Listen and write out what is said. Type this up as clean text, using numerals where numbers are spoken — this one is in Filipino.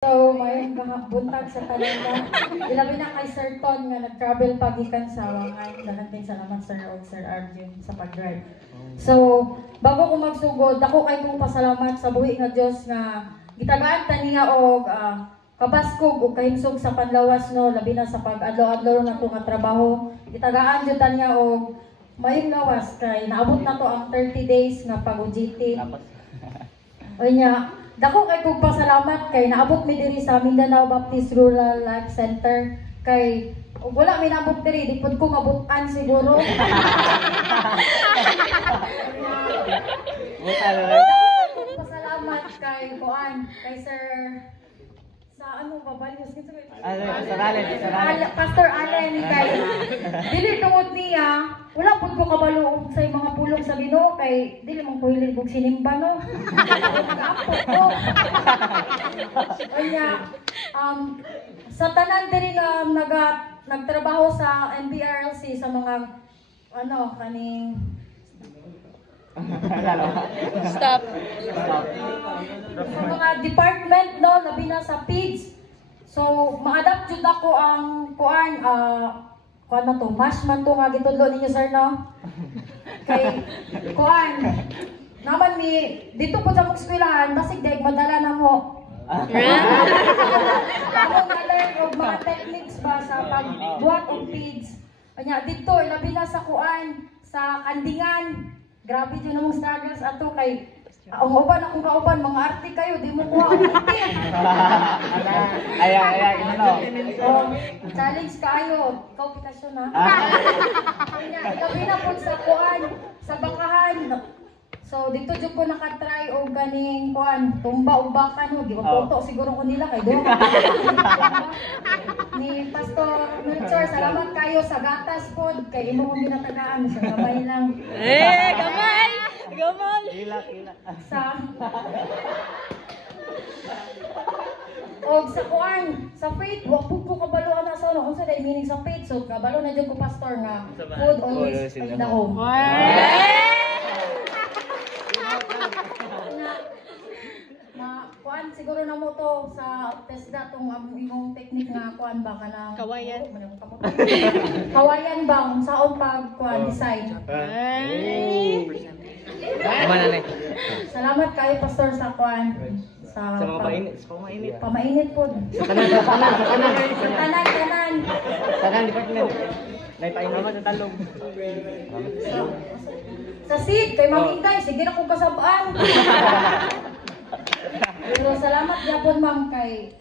So, may buntag sa talenta. Ilabi na kay Sir Ton nga nag-travel pagikan sa Wangay. Daghang salamat Sir og Sir Arjun sa pag-drive. So, bago ko magsugod, dako kay kong pasalamat sa buhi nga Dios nga gitagaan ta niya og kabaskog ug kahimsog sa panlawas no, labi na sa pag-adlaw-adlaw na nga trabaho. Gitagaan jud ta niya og mayong lawas kay naabot na to ang 30 days nga pag-UGT. O niya, dako kay kong pasalamat kay naabot mi diri sa Mindanao Baptist Rural Life Center kay ug wala mi naabot diri di pud ko mabutan siguro. Pasalamat kay Kuan, kay Sir sa ano babalios kinsa kay Pastor Allen kay dili tungod niya wala pud ko kabalo sa mga pulong sa Ginoo kay dili man ko hilig og sinimba no. Nag-aapot ko. Kanya sa tanan diri nga nagtrabaho sa NBRLC sa mga ano kaning Stop. sa mga department no labi na sa PIDS. So ma-adapt jud ako ang kuan kuan na to mas man to nga gitudlo ninyo sir no. Kay kuan naman mi dito po sa mong eskwelahan basig daig madala na mo. Ako na-learn og mga techniques ba sa pagbuhat og PIDS. Kanya dito labi na sa kuan sa Kandingan. Grabe dyan namang struggles ato kay ang uban akong kauban, mga arte kayo, di mo kuha ang arte. Challenge kayo, ikaw pitasyon ha. Ikabi na po sa kuan, sa bakahan. So dito dyan ko nakatry o ganing kuan, tumba o bakan ho, di ko puto siguro ko nila kay doon. Ni Pastor Nurture, salamat kayo sa gatas po, kay imo kong ginatagaan, sa kamay lang. Gamay! Gamay! Kila. Sa sa kuan, sa faith, wa pud ko kabalo ana sa ano, unsa day meaning sa faith, so kabalo na jud ko pastor nga food always in the home. Kuan siguro na mo to sa test datong imong technique nga kuan ba kanang Kawayan. Kawayan ba unsaon pag kuan design. Salamat kayo pastor sa kuan sa mga painit, pamainit po. Sa kanan. Tanan. Di pa kinan. Naipain naman sa talong. Sa seed kay Ma'am Inday, sige na kong kasabaan. Pero salamat gyapon ma'am kay